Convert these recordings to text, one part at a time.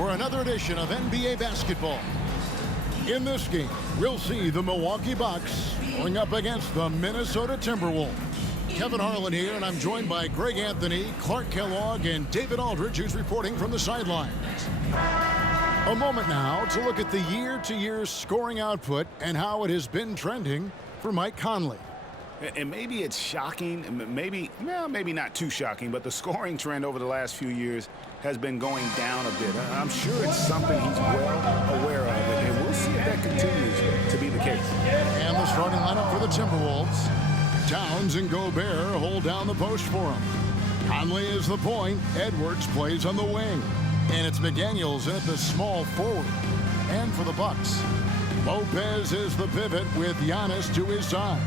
for another edition of NBA basketball. In this game, we'll see the Milwaukee Bucks going up against the Minnesota Timberwolves. Kevin Harlan here, and I'm joined by Greg Anthony, Clark Kellogg, and David Aldridge, who's reporting from the sidelines. A moment now to look at the year-to-year scoring output and how it has been trending for Mike Conley. And maybe it's shocking, maybe not too shocking, but the scoring trend over the last few years has been going down a bit. I'm sure it's something he's well aware of, and we'll see if that continues to be the case. And the starting lineup for the Timberwolves. Towns and Gobert hold down the post for him. Conley is the point. Edwards plays on the wing. And it's McDaniels in at the small forward. And for the Bucks, Lopez is the pivot with Giannis to his side.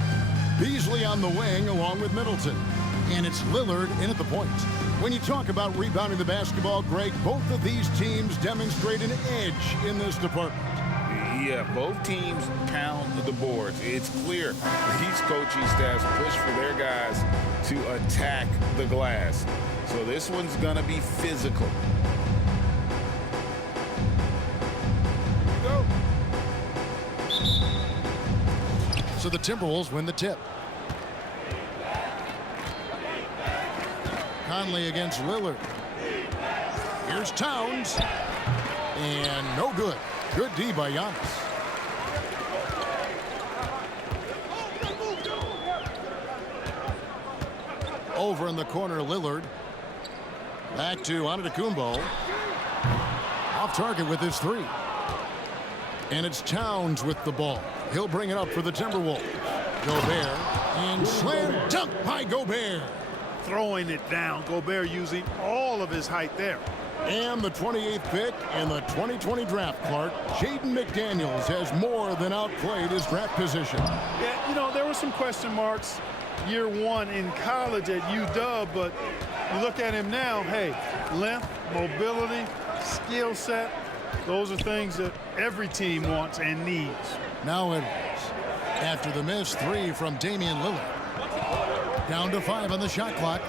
Beasley on the wing along with Middleton. And it's Lillard in at the point. When you talk about rebounding the basketball, Greg, both of these teams demonstrate an edge in this department. Yeah, both teams pound the boards. It's clear these coaching staffs push for their guys to attack the glass. So this one's going to be physical. Go. So the Timberwolves win the tip. Conley against Lillard. Here's Towns. And no good. Good D by Giannis. Over in the corner, Lillard. Back to Antetokounmpo. Off target with his three. And it's Towns with the ball. He'll bring it up for the Timberwolves. Gobert. And slam dunk by Gobert. Throwing it down. Gobert using all of his height there. And the 28th pick in the 2020 draft, Clark, Jaden McDaniels has more than outplayed his draft position. Yeah, you know, there were some question marks year one in college at UW, but you look at him now, hey, length, mobility, skill set, those are things that every team wants and needs. Now Edwards, after the missed three from Damian Lillard. Down to 5 on the shot clock.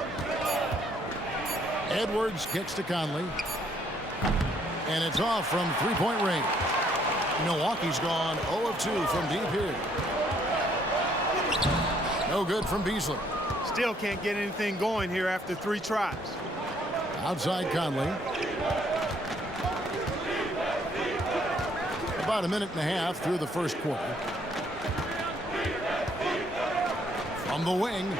Edwards kicks to Conley. And it's off from three-point range. Milwaukee's gone 0 of 2 from deep here. No good from Beasley. Still can't get anything going here after 3 tries. Outside Conley. About a minute and a half through the first quarter. From the wing,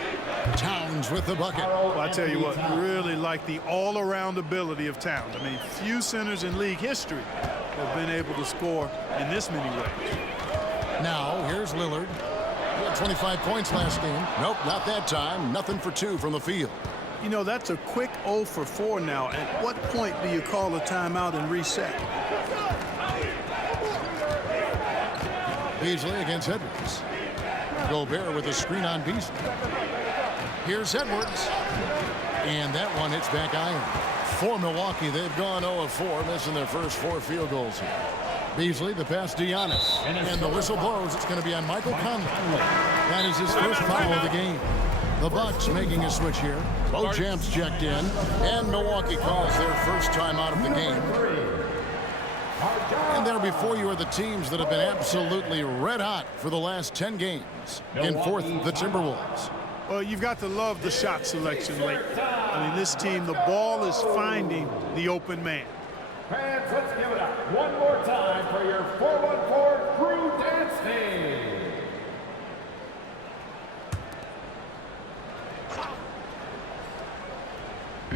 Towns with the bucket. Well, I tell you what, really like the all-around ability of Towns. I mean, few centers in league history have been able to score in this many ways. Now, here's Lillard. He had 25 points last game. Nope, not that time. Nothing for 2 from the field. You know, that's a quick 0 for 4 now. At what point do you call a timeout and reset? Beasley against Edwards. Gobert with a screen on Beasley. Here's Edwards. And that one hits back iron. For Milwaukee, they've gone 0 of 4, missing their first 4 field goals here. Beasley, the pass to Giannis. And the whistle blows. It's going to be on Michael Conley. That is his first foul of the game. The Bucks making a switch here. Both champs checked in. And Milwaukee calls their first time out of the game. And there before you are the teams that have been absolutely red hot for the last 10 games. In fourth, the Timberwolves. Well, you've got to love the shot selection late. I mean, this team, the ball is finding the open man. Fans, let's give it up one more time for your 414 crew dance team.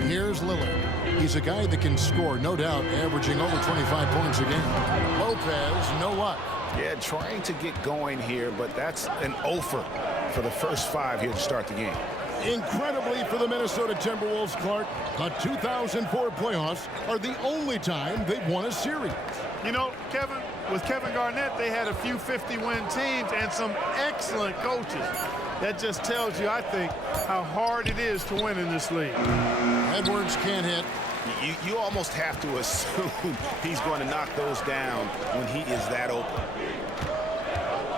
Here's Lillard. He's a guy that can score, no doubt, averaging over 25 points a game. Lopez, no luck. Yeah, trying to get going here, but that's an offer for the first 5 here to start the game. Incredibly for the Minnesota Timberwolves, Clark, the 2004 playoffs are the only time they've won a series. You know, Kevin, with Kevin Garnett, they had a few 50-win teams and some excellent coaches. That just tells you, I think, how hard it is to win in this league. Edwards can't hit. You almost have to assume he's going to knock those down when he is that open.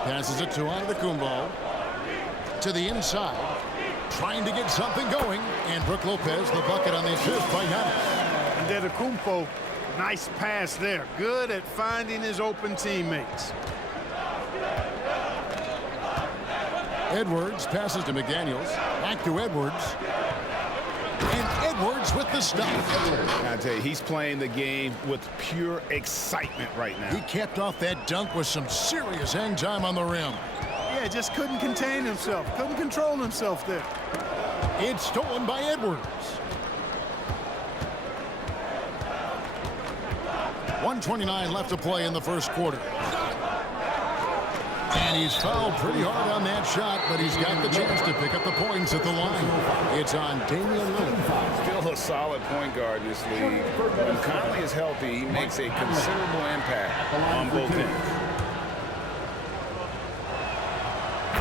Passes it to Antetokounmpo. To the inside. Trying to get something going. And Brook Lopez, the bucket on the assist by Giannis. And Antetokounmpo Nice pass there. Good at finding his open teammates. Edwards passes to McDaniels. Back to Edwards. And Edwards with the stop. I tell you, he's playing the game with pure excitement right now. He capped off that dunk with some serious hang time on the rim. Yeah, just couldn't contain himself. Couldn't control himself there. It's stolen by Edwards. 1:29 left to play in the first quarter. And he's fouled pretty hard on that shot, but he's got the chance to pick up the points at the line. It's on Damian Lillard. Still a solid point guard in this league. When Conley is healthy, he makes a considerable impact on both ends.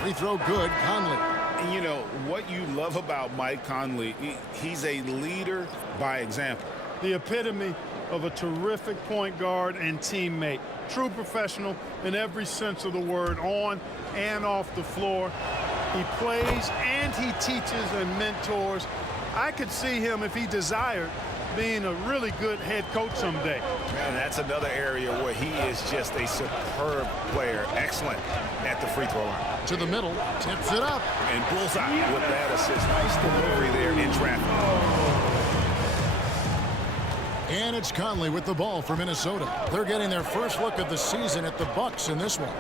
Free throw good, Conley. And you know, what you love about Mike Conley, he's a leader by example. The epitome of a terrific point guard and teammate. True professional in every sense of the word, on and off the floor. He plays and he teaches and mentors. I could see him, if he desired, being a really good head coach someday. And that's another area where he is just a superb player. Excellent at the free throw line. To the middle, tips it up. And bullseye with that assist. Nice delivery there in traffic. And it's Conley with the ball for Minnesota. They're getting their first look of the season at the Bucks in this one.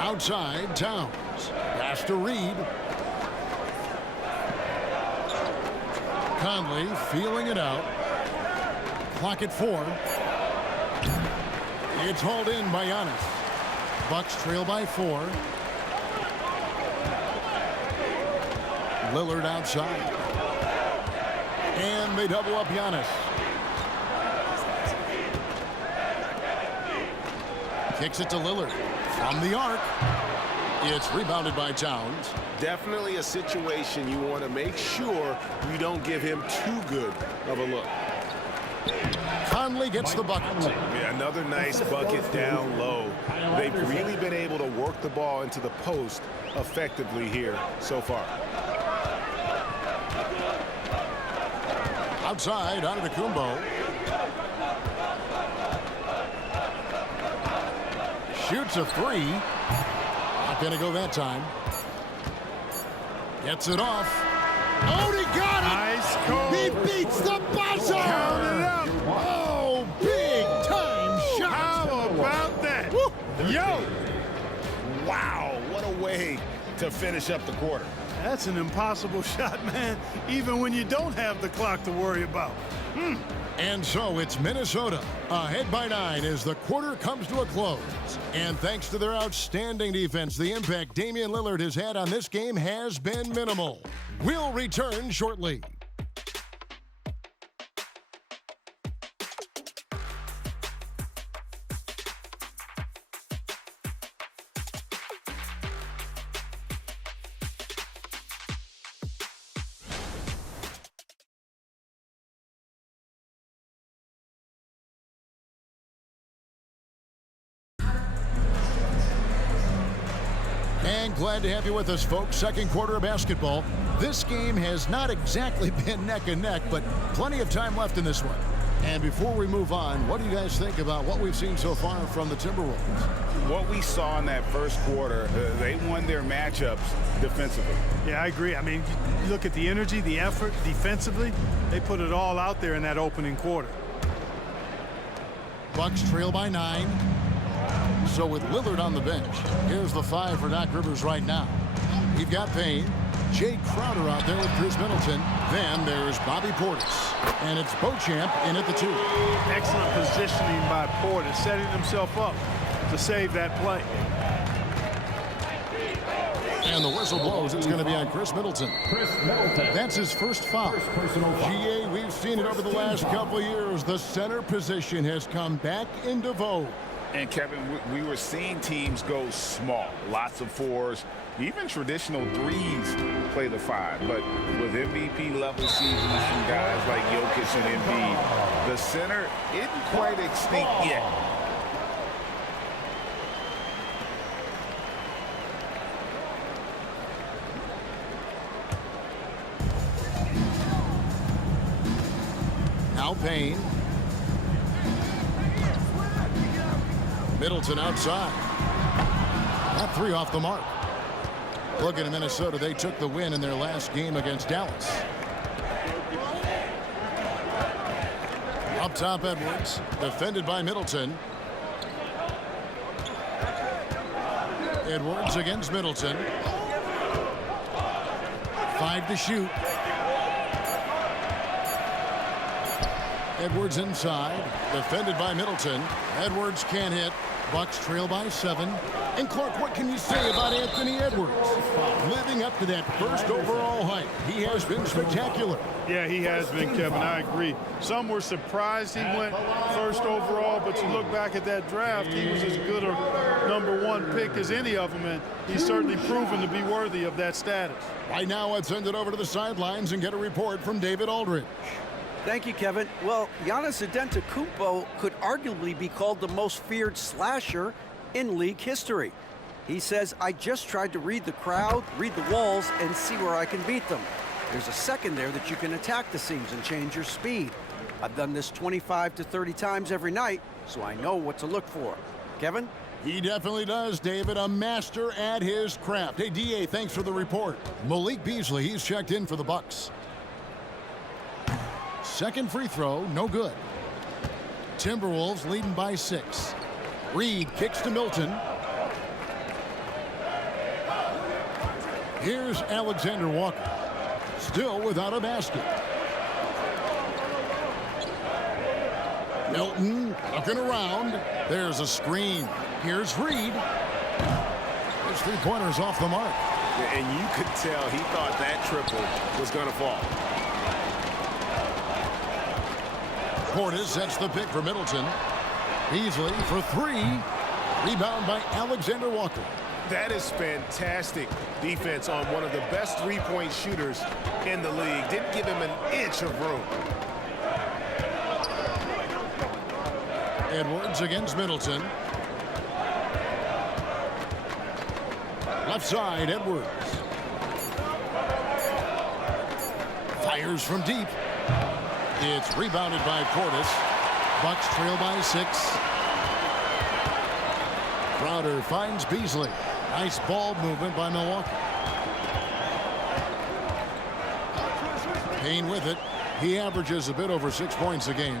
Outside, Towns. Pass to Reed. Conley feeling it out. Clock at 4. It's hauled in by Giannis. Bucks trail by 4. Lillard outside. And they double up Giannis. Kicks it to Lillard. From the arc. It's rebounded by Towns. Definitely a situation you want to make sure you don't give him too good of a look. Conley gets the bucket. Yeah, another nice bucket down low. They've really been able to work the ball into the post effectively here so far. Outside, Antetokounmpo. Shoots a 3. Not going to go that time. Gets it off. Oh, he got it! Nice call. He beats the buzzer! Count it up. Oh, big time shot! How about that? Woo. Yo! Wow, what a way to finish up the quarter. That's an impossible shot, man, even when you don't have the clock to worry about. And so it's Minnesota ahead by 9 as the quarter comes to a close. And thanks to their outstanding defense, the impact Damian Lillard has had on this game has been minimal. We'll return shortly. And glad to have you with us, folks. Second quarter of basketball. This game has not exactly been neck and neck, but plenty of time left in this one. And before we move on, what do you guys think about what we've seen so far from the Timberwolves? What we saw in that first quarter, they won their matchups defensively. Yeah, I agree. I mean, you look at the energy, the effort defensively, they put it all out there in that opening quarter. Bucks trail by 9. So with Lillard on the bench, here's the 5 for Doc Rivers right now. We've got Payne, Jay Crowder out there with Chris Middleton. Then there's Bobby Portis. And it's Beauchamp in at the 2. Excellent positioning by Portis, setting himself up to save that play. And the whistle blows. It's going to be on Chris Middleton. That's his first foul. GA, we've seen it over the last couple of years. The center position has come back into vogue. And Kevin, we were seeing teams go small, lots of 4s, even traditional 3s play the 5. But with MVP level seasons from guys like Jokic and Embiid, the center isn't quite extinct yet. Now Payne. Middleton outside. That three off the mark. Looking at Minnesota, they took the win in their last game against Dallas. Up top, Edwards. Defended by Middleton. Edwards against Middleton. 5 to shoot. Edwards inside. Defended by Middleton. Edwards can't hit. Bucks trail by 7. And Clark, what can you say about Anthony Edwards? Living up to that first overall hype. He has been spectacular. Yeah, he has been, Kevin. I agree. Some were surprised he went first overall, but you look back at that draft, he was as good a #1 pick as any of them, and he's certainly proven to be worthy of that status. Right now, let's send it over to the sidelines and get a report from David Aldridge. Thank you, Kevin. Well, Giannis Antetokounmpo could arguably be called the most feared slasher in league history. He says, I just tried to read the crowd, read the walls, and see where I can beat them. There's a second there that you can attack the seams and change your speed. I've done this 25 to 30 times every night, so I know what to look for. Kevin? He definitely does, David. A master at his craft. Hey, D.A., thanks for the report. Malik Beasley, he's checked in for the Bucks. Second free throw, no good. Timberwolves leading by 6. Reed kicks to Milton. Here's Alexander Walker. Still without a basket. Milton looking around. There's a screen. Here's Reed. His three-pointers off the mark. And you could tell he thought that triple was going to fall. Portis sets the pick for Middleton. Beasley for 3. Rebound by Alexander Walker. That is fantastic defense on one of the best three-point shooters in the league. Didn't give him an inch of room. Edwards against Middleton. Left side, Edwards. Fires from deep. It's rebounded by Portis. Bucks trail by 6. Crowder finds Beasley. Nice ball movement by Milwaukee. Payne with it. He averages a bit over 6 points a game.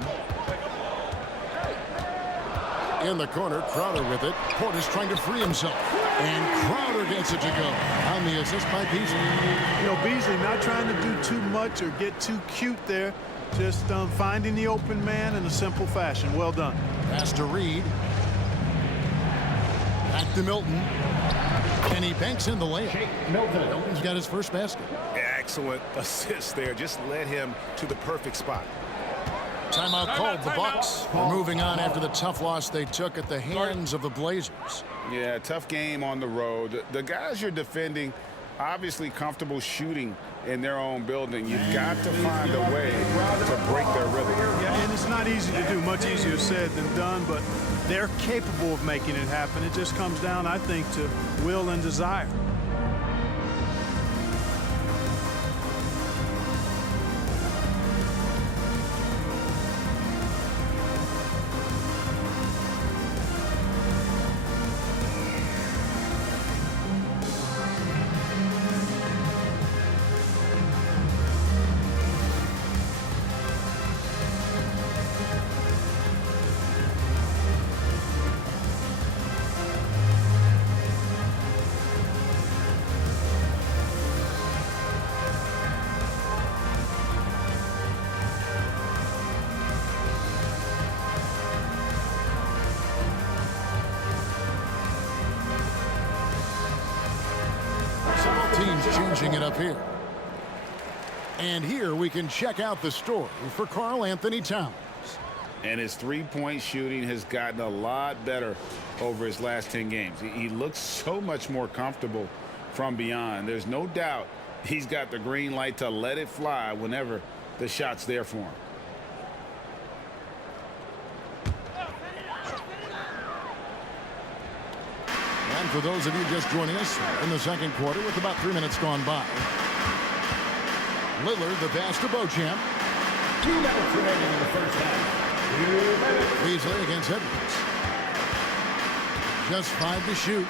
In the corner, Crowder with it. Portis trying to free himself. And Crowder gets it to go. On the assist by Beasley. You know, Beasley not trying to do too much or get too cute there. Just finding the open man in a simple fashion. Well done. Pass to Reed. Back to Milton. And he banks in the layup. Milton's got his first basket. Excellent assist there. Just led him to the perfect spot. Timeout called. The Bucks are moving on after the tough loss they took at the hands of the Blazers. Yeah, tough game on the road. The guys you're defending, obviously comfortable shooting in their own building. You've got to find a way to break their rhythm. Yeah, and it's not easy to do. Much easier said than done, but they're capable of making it happen. It just comes down, I think, to will and desire. Changing it up here. And here we can check out the story for Karl Anthony Towns. And his three-point shooting has gotten a lot better over his last 10 games. He looks so much more comfortable from beyond. There's no doubt he's got the green light to let it fly whenever the shot's there for him. And for those of you just joining us in the second quarter with about 3 minutes gone by. Lillard, the pass to Beauchamp. 2 minutes remaining in the first half. 2 minutes. Beasley against Edwards. Just 5 to shoot.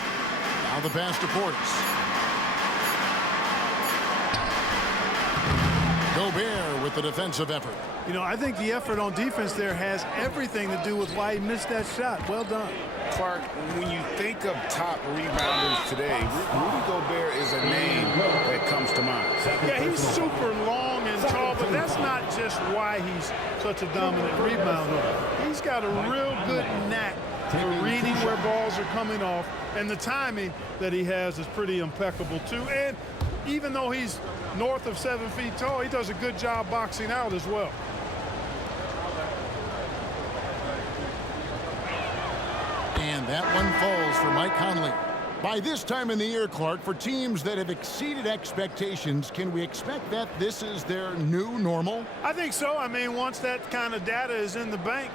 Now the pass to Portis. Gobert with the defensive effort. You know, I think the effort on defense there has everything to do with why he missed that shot. Well done. Clark, when you think of top rebounders today, Rudy Gobert is a name that comes to mind. Yeah, he's super long and tall, but that's not just why he's such a dominant rebounder. He's got a real good knack for reading where balls are coming off, and the timing that he has is pretty impeccable too. And even though he's north of 7 feet tall, he does a good job boxing out as well. And that one falls for Mike Conley. By this time in the year, Clark, for teams that have exceeded expectations, can we expect that this is their new normal? I think so. I mean, once that kind of data is in the bank,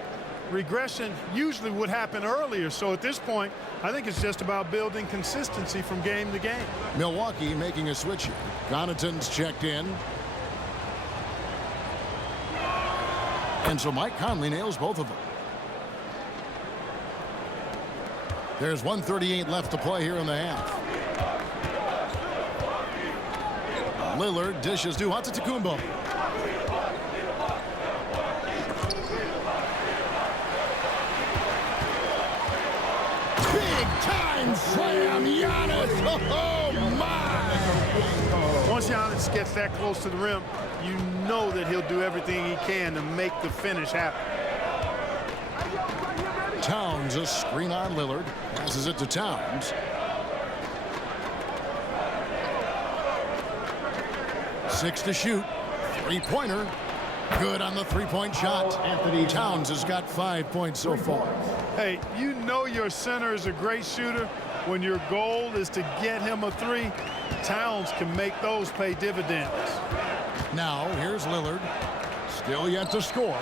regression usually would happen earlier. So at this point, I think it's just about building consistency from game to game. Milwaukee making a switch here. Connaughton's checked in. And so Mike Conley nails both of them. There's 1:38 left to play here in the half. Lillard dishes to Antetokounmpo. Big time slam, Giannis. Oh my! Once Giannis gets that close to the rim, you know that he'll do everything he can to make the finish happen. Towns, a screen on Lillard. Passes it to Towns. Six to shoot. Three-pointer. Good on the three-point shot. Towns has got 5 points so far. Hey, you know your center is a great shooter when your goal is to get him a three. Towns can make those pay dividends. Now, here's Lillard. Still yet to score.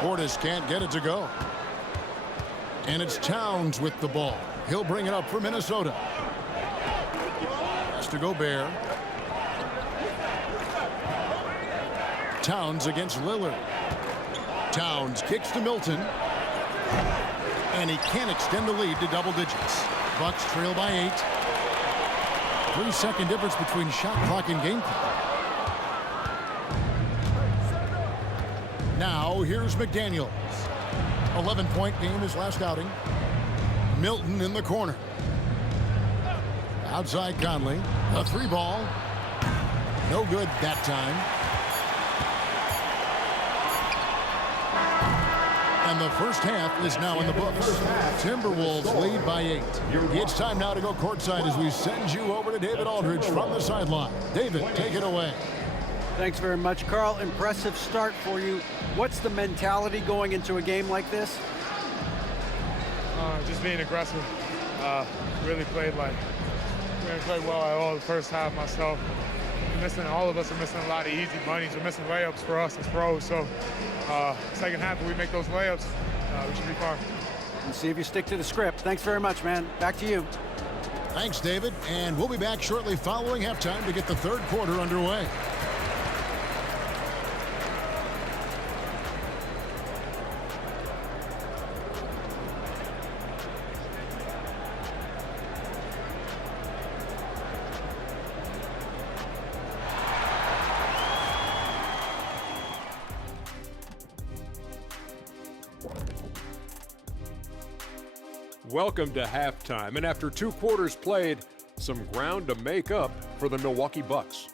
Portis can't get it to go. And it's Towns with the ball. He'll bring it up for Minnesota. Has to Gobert. Towns against Lillard. Towns kicks to Milton. And he can't extend the lead to double digits. Bucks trail by 8. 3-second difference between shot clock and game clock. Now, here's McDaniels. 11-point game his last outing. Milton in the corner. Outside Conley. A three ball. No good that time. And the first half is now in the books. Timberwolves lead by 8. It's time now to go courtside as we send you over to David Aldridge from the sideline. David, take it away. Thanks very much, Carl. Impressive start for you. What's the mentality going into a game like this? Just being aggressive. Really played well at all the first half myself. All of us are missing a lot of easy bunnies. We're missing layups for us as pros. So second half, if we make those layups, we should be fine. And see if you stick to the script. Thanks very much, man. Back to you. Thanks, David. And we'll be back shortly following halftime to get the third quarter underway. Welcome to halftime, and after 2 quarters played, some ground to make up for the Milwaukee Bucks.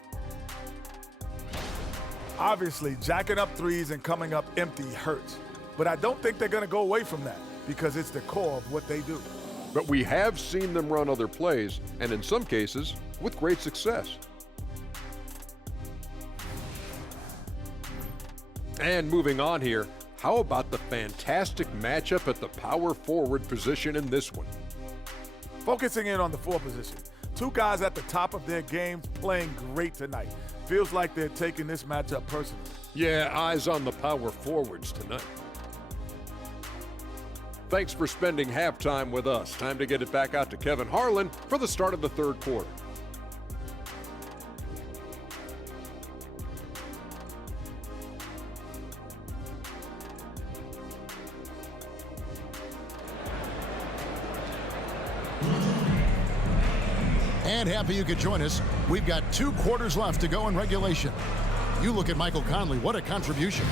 Obviously, jacking up threes and coming up empty hurts, but I don't think they're going to go away from that because it's the core of what they do. But we have seen them run other plays, and in some cases, with great success. And moving on here, how about the fantastic matchup at the power forward position in this one? Focusing in on the 4 position. 2 guys at the top of their games playing great tonight. Feels like they're taking this matchup personally. Yeah, eyes on the power forwards tonight. Thanks for spending halftime with us. Time to get it back out to Kevin Harlan for the start of the third quarter. And happy you could join us. We've got 2 quarters left to go in regulation. You look at Michael Conley, what a contribution.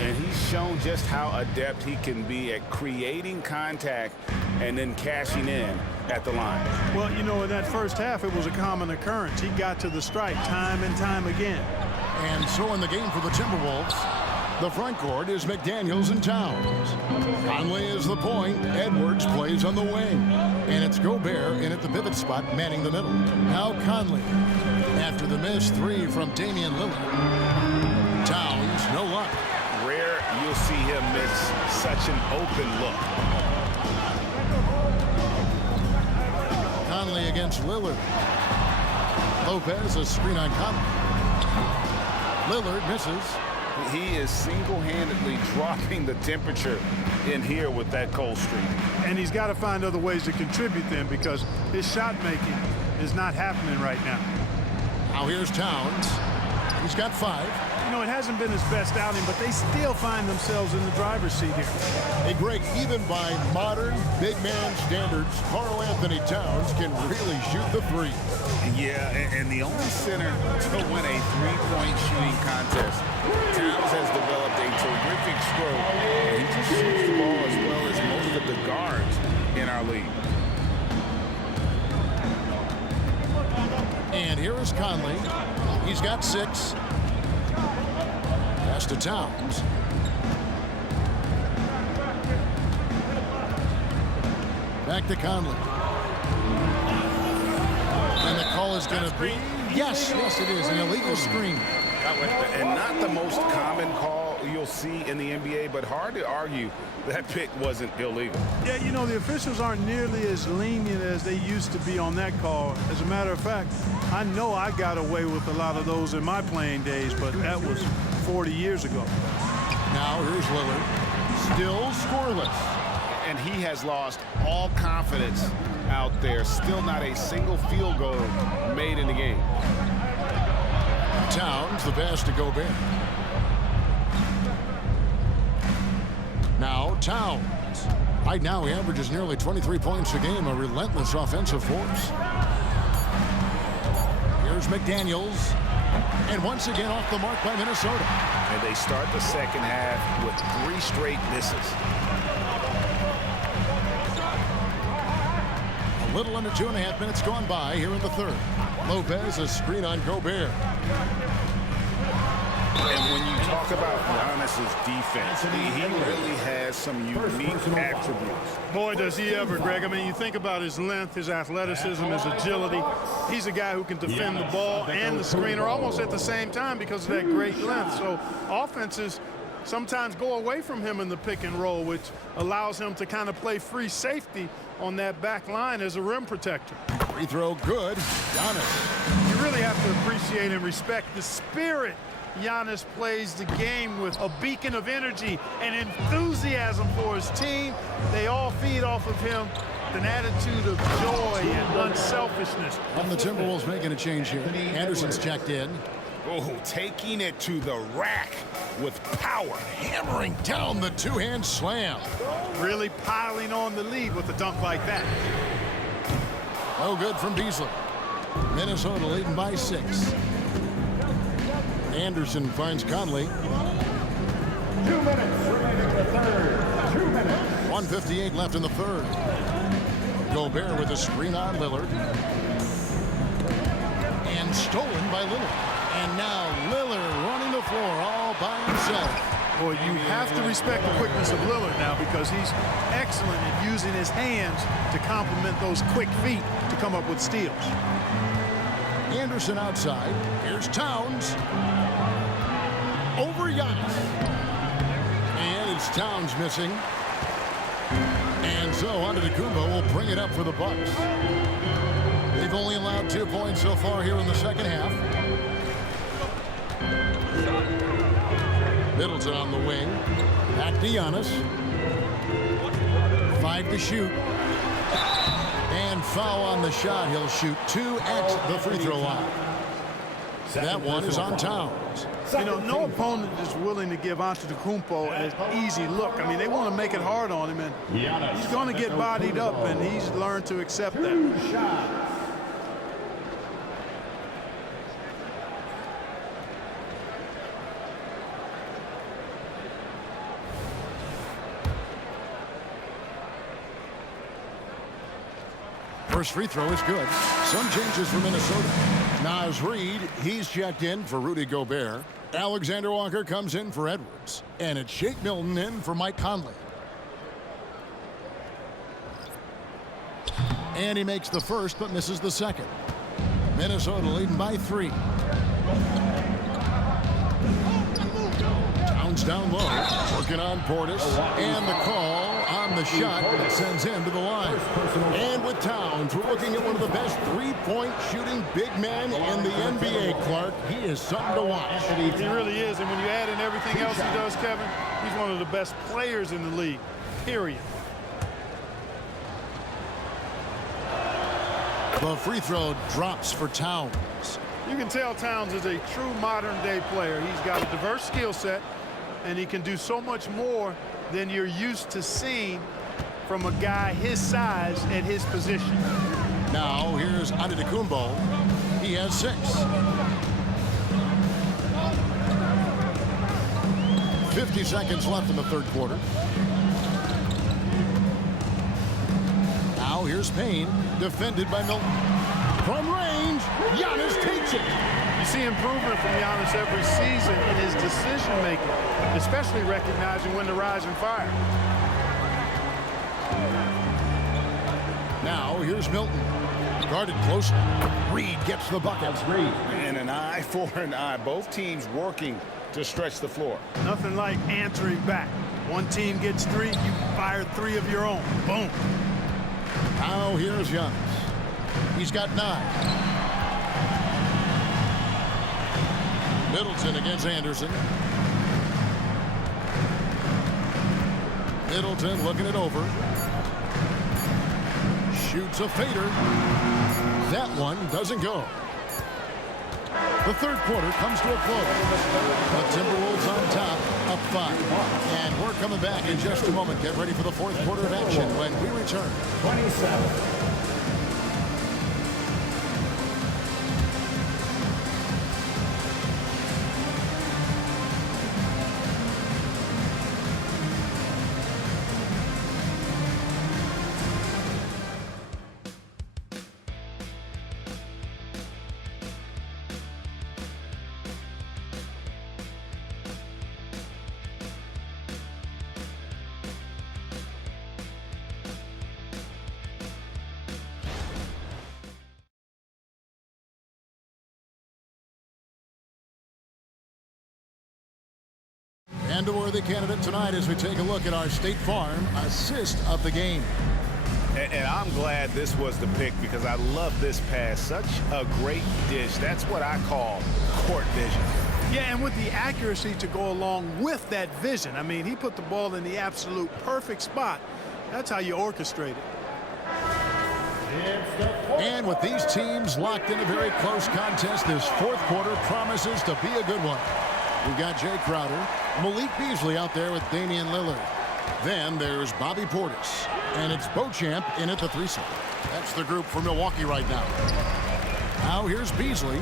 And he's shown just how adept he can be at creating contact and then cashing in at the line. Well, you know, in that first half, it was a common occurrence. He got to the stripe time and time again. And so in the game for the Timberwolves, the front court is McDaniels and Towns. Conley is the point. Edwards plays on the wing. And it's Gobert in at the pivot spot, manning the middle. Now Conley. After the missed 3 from Damian Lillard. Towns, no luck. Rare you'll see him miss such an open look. Conley against Lillard. Lopez, a screen on Conley. Lillard misses. He is single-handedly dropping the temperature in here with that cold streak. And he's got to find other ways to contribute then, because his shot making is not happening right now. Now here's Towns. He's got 5. You know, it hasn't been his best outing, but they still find themselves in the driver's seat here. Hey, Greg, even by modern big man standards, Karl Anthony Towns can really shoot the 3. Yeah, and the only center to win a 3-point shooting contest. Towns has developed a terrific stroke, and he just shoots the ball as well as most of the guards in our league. And here is Conley. He's got 6. Pass to Towns. Back to Conley. And the call is going to be, yes, it is, an illegal screen. And not the most common call you'll see in the NBA, but hard to argue that pick wasn't illegal. Yeah, you know, the officials aren't nearly as lenient as they used to be on that call. As a matter of fact, I know I got away with a lot of those in my playing days, but that was 40 years ago. Now here's Lillard, still scoreless. And he has lost all confidence out there. Still not a single field goal made in the game. Towns, the pass to Gobert. Now Towns. Right now he averages nearly 23 points a game, a relentless offensive force. Here's McDaniels. And once again off the mark by Minnesota. And they start the second half with 3 straight misses. A little under 2.5 minutes gone by here in the third. Lopez, a screen on Gobert. And when you talk about Giannis's defense, he really has some unique attributes. Boy, does he ever, Greg. I mean, you think about his length, his athleticism, his agility. He's a guy who can defend the ball and the screener almost at the same time because of that great length. So offenses sometimes go away from him in the pick and roll, which allows him to kind of play free safety on that back line as a rim protector. Free throw good. Giannis. You really have to appreciate and respect the spirit Giannis plays the game with, a beacon of energy and enthusiasm for his team. They all feed off of him, an attitude of joy and unselfishness. And the Timberwolves making a change here. Anderson's checked in. Oh, taking it to the rack with power. Hammering down the 2-hand slam. Really piling on the lead with a dunk like that. No good from Beasley. Minnesota leading by 6. Anderson finds Conley. 2 minutes remaining in the third. 2 minutes. 1:58 left in the third. Gobert with a screen on Lillard. And stolen by Lillard. And now Lillard running the floor all by himself. Boy, you have to respect the quickness of Lillard now because he's excellent at using his hands to complement those quick feet to come up with steals. Anderson outside. Here's Towns. Over Giannis. And it's Towns missing. And so Antetokounmpo will bring it up for the Bucks. They've only allowed 2 points so far here in the second half. Middleton on the wing. Back to Giannis. 5 to shoot. And foul on the shot. He'll shoot 2 at the free throw line. That one is on Towns. You know, no opponent is willing to give Antetokounmpo an easy look. I mean, they want to make it hard on him, and he's going to get bodied up, and he's learned to accept that. First free throw is good. Some changes for Minnesota. Naz Reid, he's checked in for Rudy Gobert. Alexander Walker comes in for Edwards. And it's Shake Milton in for Mike Conley. And he makes the first but misses the second. Minnesota leading by 3. Towns down low, working on Portis, and the call on the shot that sends him to the line. And with Towns, we're looking at one of the best three-point shooting big men in the NBA, Clark. He is something to watch. He really is, and when you add in everything else he does, Kevin, he's one of the best players in the league, period. The free throw drops for Towns. You can tell Towns is a true modern-day player. He's got a diverse skill set, and he can do so much more than you're used to seeing from a guy his size at his position. Now here's Antetokounmpo. He has 6. 50 seconds left in the third quarter. Now here's Payne, defended by Milton. From range, Giannis takes it. You see improvement from Giannis every season in his decision-making, especially recognizing when to rise and fire. Now here's Milton. Guarded closely. Reid gets the bucket. And an eye for an eye. Both teams working to stretch the floor. Nothing like answering back. One team gets 3, you fire 3 of your own. Boom. Now here's Giannis. He's got 9. Middleton against Anderson. Middleton looking it over. Shoots a fader. That one doesn't go. The third quarter comes to a close. The Timberwolves on top, up 5. And we're coming back in just a moment. Get ready for the fourth quarter of action when we return. 27. And a worthy candidate tonight as we take a look at our State Farm assist of the game. And I'm glad this was the pick because I love this pass. Such a great dish. That's what I call court vision. Yeah, and with the accuracy to go along with that vision. I mean, he put the ball in the absolute perfect spot. That's how you orchestrate it. And with these teams locked in a very close contest, this fourth quarter promises to be a good one. We've got Jay Crowder, Malik Beasley out there with Damian Lillard. Then there's Bobby Portis. And it's Beauchamp in at the 3-side. That's the group for Milwaukee right now. Now here's Beasley.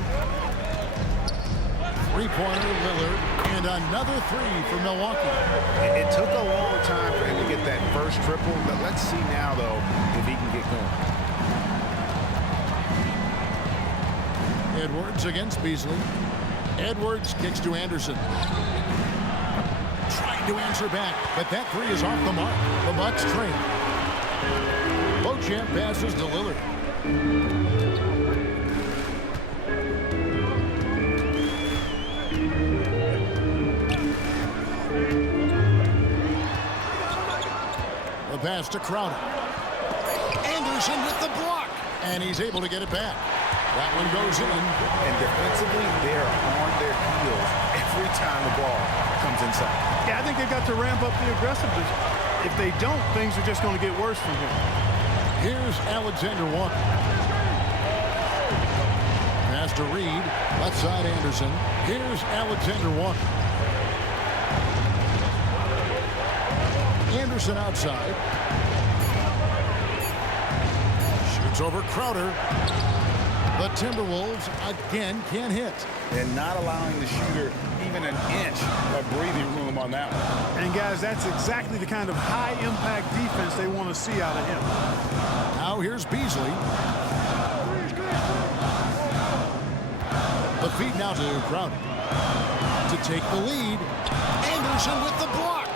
Three-pointer, Lillard, and another 3 for Milwaukee. It took a long time for him to get that first triple, but let's see now, though, if he can get going. Edwards against Beasley. Edwards kicks to Anderson. Trying to answer back, but that 3 is off the mark. The Bucks trail. Beauchamp passes to Lillard. The pass to Crowder. Anderson with the block, and he's able to get it back. That one goes in. And defensively, they're on their heels every time the ball comes inside. Yeah, I think they've got to ramp up the aggressiveness. If they don't, things are just going to get worse from here. Here's Alexander Walker. Pass to Reid. Left side Anderson. Here's Alexander Walker. Anderson outside. Shoots over Crowder. The Timberwolves again can't hit. And not allowing the shooter even an inch of breathing room him on that one. And, guys, that's exactly the kind of high-impact defense they want to see out of him. Now here's Beasley. The feed now to Crowder. To take the lead. Anderson with the block.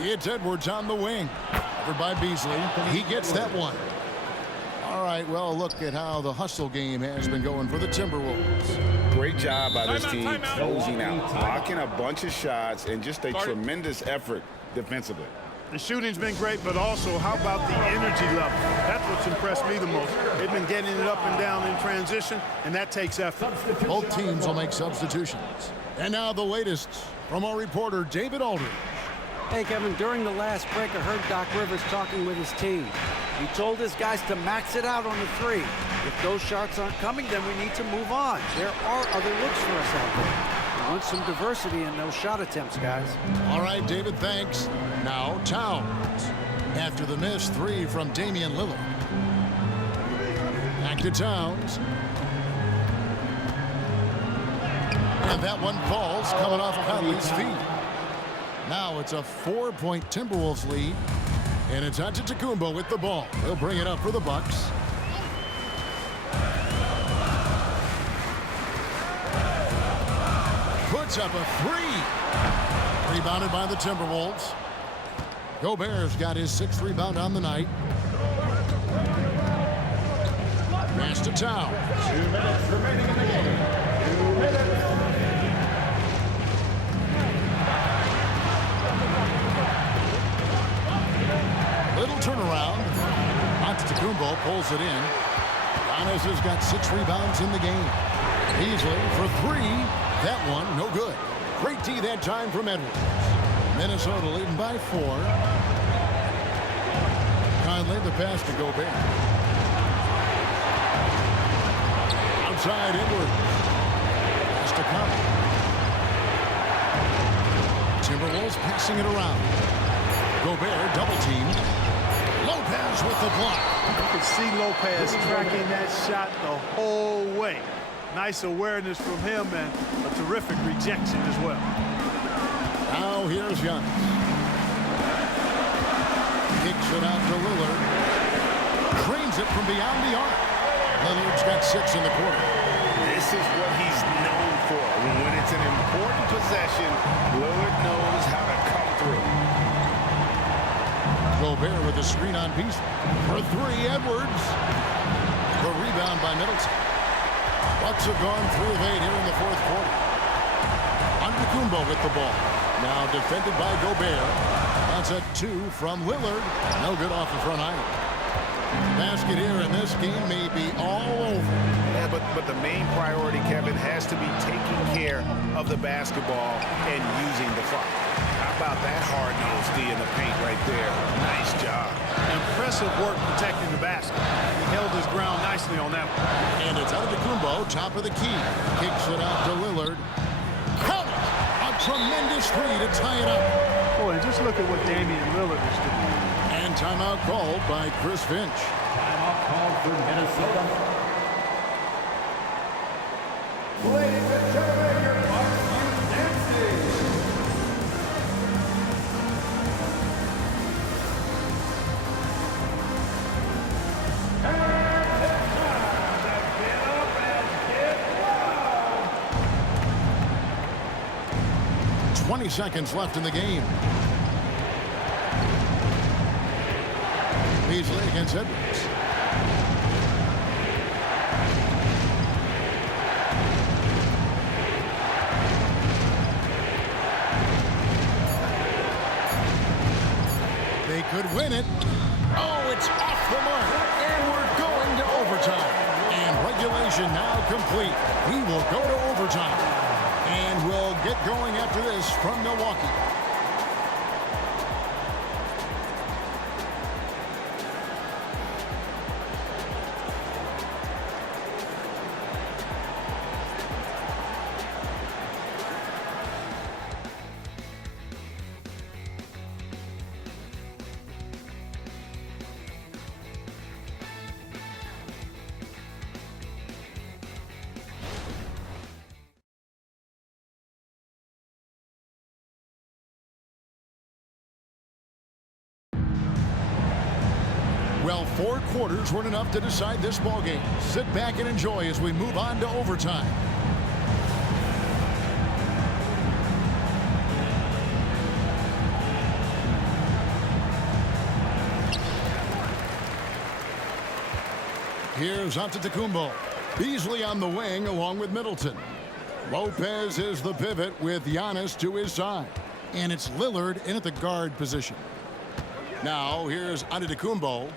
It's Edwards on the wing. Covered by Beasley. He gets that one. All right, well, look at how the hustle game has been going for the Timberwolves. Great job by this team closing out, blocking a bunch of shots, and just a tremendous effort defensively. The shooting's been great, but also how about the energy level? That's what's impressed me the most. They've been getting it up and down in transition, and that takes effort. Both teams will make substitutions. And now the latest from our reporter, David Aldridge. Hey, Kevin, during the last break, I heard Doc Rivers talking with his team. He told his guys to max it out on the three. If those shots aren't coming, then we need to move on. There are other looks for us out there. We want some diversity in those shot attempts, guys. All right, David, thanks. Now, Towns. After the missed three from Damian Lillard. Back to Towns. And that one falls, coming off Conley's feet. Now it's a 4-point Timberwolves lead. And it's Antetokounmpo with the ball. He'll bring it up for the Bucks. Puts up a three. Rebounded by the Timberwolves. Gobert's got his 6th rebound on the night. Pass to Towns. 2 minutes remaining in the game. 2 minutes. Little turnaround. Antetokounmpo pulls it in. Giannis has got 6 rebounds in the game. Beasley for 3. That one, no good. Great D that time from Edwards. Minnesota leading by 4. Conley the pass to Gobert. Outside Edwards. Pass to Conley. Timberwolves passing it around. Gobert double teamed. Lopez with the block. You can see Lopez tracking that shot the whole way. Nice awareness from him and a terrific rejection as well. Now here's Giannis. Kicks it out to Lillard. Cranes it from beyond the arc. Lillard's got 6 in the quarter. This is what he's known for. When it's an important possession, Lillard knows how to come through. Gobert with the screen on Beasley. For 3, Edwards. The rebound by Middleton. Bucks have gone 3 of 8 here in the 4th quarter. Antetokounmpo with the ball. Now defended by Gobert. That's a 2 from Lillard. No good off the front iron. Basket here, and this game may be all over. Yeah, but the main priority, Kevin, has to be taking care of the basketball and using the clock. How about that hard-nosed D in the paint right there? Nice job. Impressive work protecting the basket. He held his ground nicely on that one. And it's Antetokounmpo, top of the key. Kicks it out to Lillard. Count it! A tremendous 3 to tie it up. Boy, and just look at what Damian Lillard is doing. And timeout called by Chris Finch. Timeout called for Minnesota. Ladies and gentlemen, your Mark Hughes dancing. And it's time to get up and get wild. 20 seconds left in the game. Beasley against Edwards. They could win it. Oh, it's off the mark. And we're going to overtime. And regulation now complete. We will go to overtime. And we'll get going after this from Milwaukee. Well, 4 quarters weren't enough to decide this ballgame. Sit back and enjoy as we move on to overtime. Here's Antetokounmpo. Beasley on the wing along with Middleton. Lopez is the pivot with Giannis to his side. And it's Lillard in at the guard position. Now here's Antetokounmpo.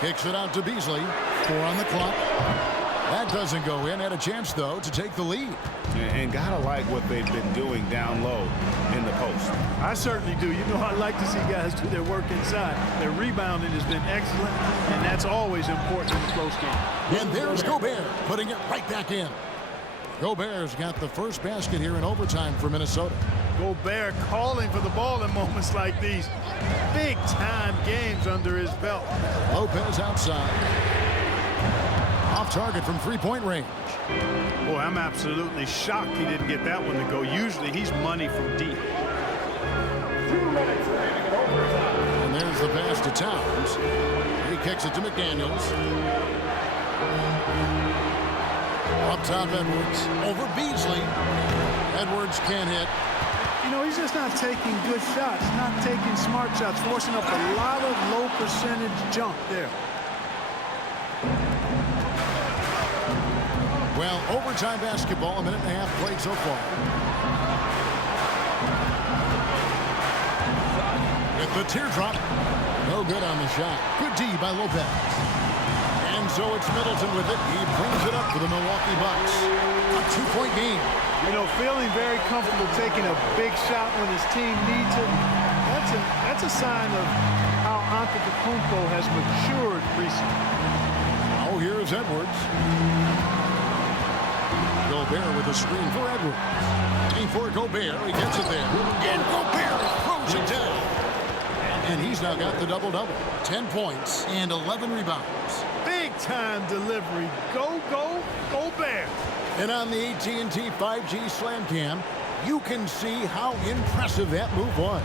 Kicks it out to Beasley. 4 on the clock. That doesn't go in. Had a chance, though, to take the lead. And gotta like what they've been doing down low in the post. I certainly do. You know, I like to see guys do their work inside. Their rebounding has been excellent, and that's always important in a close game. And there's Gobert putting it right back in. Gobert's got the first basket here in overtime for Minnesota. Gobert calling for the ball in moments like these. Big-time games under his belt. Lopez outside. Off target from three-point range. Boy, I'm absolutely shocked he didn't get that one to go. Usually he's money from deep. 2 minutes remaining in overtime. And there's the pass to Towns. He kicks it to McDaniels. Up top, Edwards. Over Beasley. Edwards can't hit. You know, he's just not taking good shots, not taking smart shots, forcing up a lot of low percentage jump there. Well, overtime basketball, a minute and a half played so far. With the teardrop. No good on the shot. Good D by Lopez. And so it's Middleton with it. He brings it up for the Milwaukee Bucks. A 2-point game. You know, feeling very comfortable taking a big shot when his team needs it. That's a sign of how Antetokounmpo has matured recently. Oh, here's Edwards. Gobert with a screen for Edwards. Looking for Gobert. He gets it there. And Gobert throws it down. And he's now got the double-double. 10 points and 11 rebounds. Big-time delivery. Go, Gobert. And on the AT&T 5G Slam Cam, you can see how impressive that move was.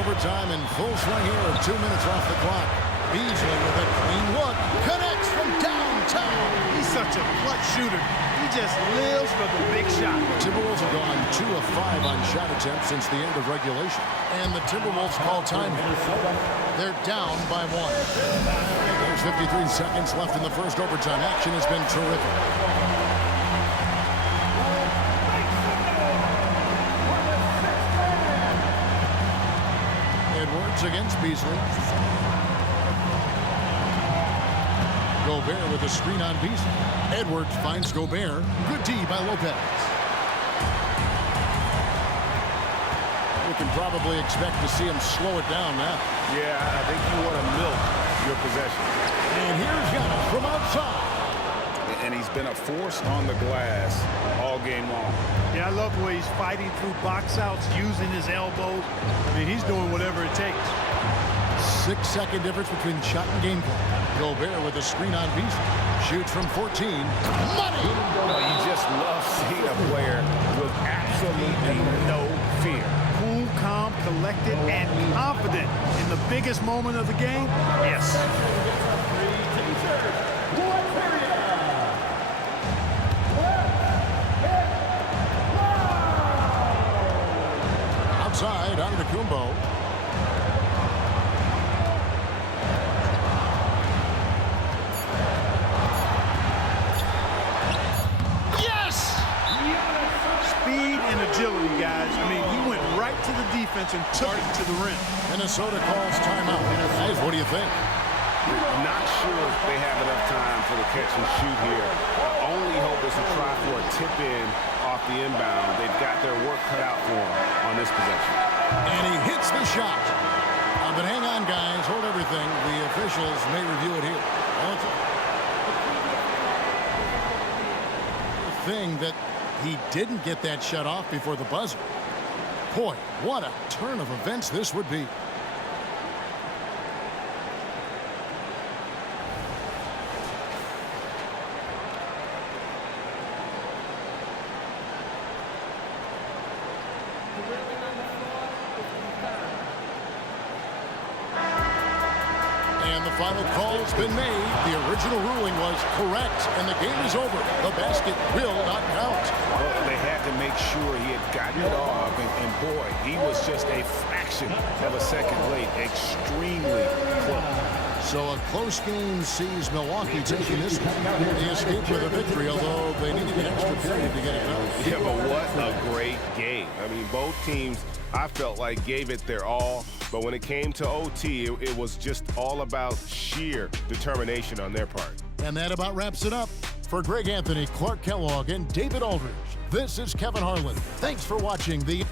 Overtime in full swing here with 2 minutes off the clock. Beasley with a clean look. Connects from downtown. He's such a clutch shooter. He just lives for the big shot. Timberwolves have gone 2 of 5 on shot attempts since the end of regulation. And the Timberwolves call time. They're down by 1. There's 53 seconds left in the first overtime. Action has been terrific. Edwards against Beasley. Gobert with a screen on Beasley. Edwards finds Gobert. Good D by Lopez. We can probably expect to see him slow it down now. Yeah, I think you want to milk your possession. And here's Giannis from outside. And he's been a force on the glass all game long. Yeah, I love the way he's fighting through box outs, using his elbows. I mean, he's doing whatever it takes. 6-second difference between shot and game clock. Gobert with a screen on Beasley. Shoots from 14. Money! Well, you just love seeing a player with absolutely no fear. Cool, calm, collected, and confident in the biggest moment of the game. Yes. Outside, Antetokounmpo. Speed and agility, guys. I mean, he went right to the defense and took it to the rim. Minnesota calls timeout. Guys, what do you think? Not sure if they have enough time for the catch and shoot here. Only hope is to try for a tip in off the inbound. They've got their work cut out for them on this possession. And he hits the shot. But hang on, guys. Hold everything. The officials may review it here. The thing that he didn't get that shut off before the buzzer. Boy, what a turn of events this would be. final call's been made. The original ruling was correct, and the game is over. The basket will not count. Well, they had to make sure he had gotten it off, and boy, he was just a fraction of a second late. Extremely close. So a close game sees Milwaukee taking this one. They escaped with a victory, although they needed an extra period to get it done. Yeah, but what a great game. I mean, both teams, I felt like, gave it their all. But when it came to OT, it was just all about sheer determination on their part. And that about wraps it up. For Greg Anthony, Clark Kellogg, and David Aldridge, this is Kevin Harlan. Thanks for watching the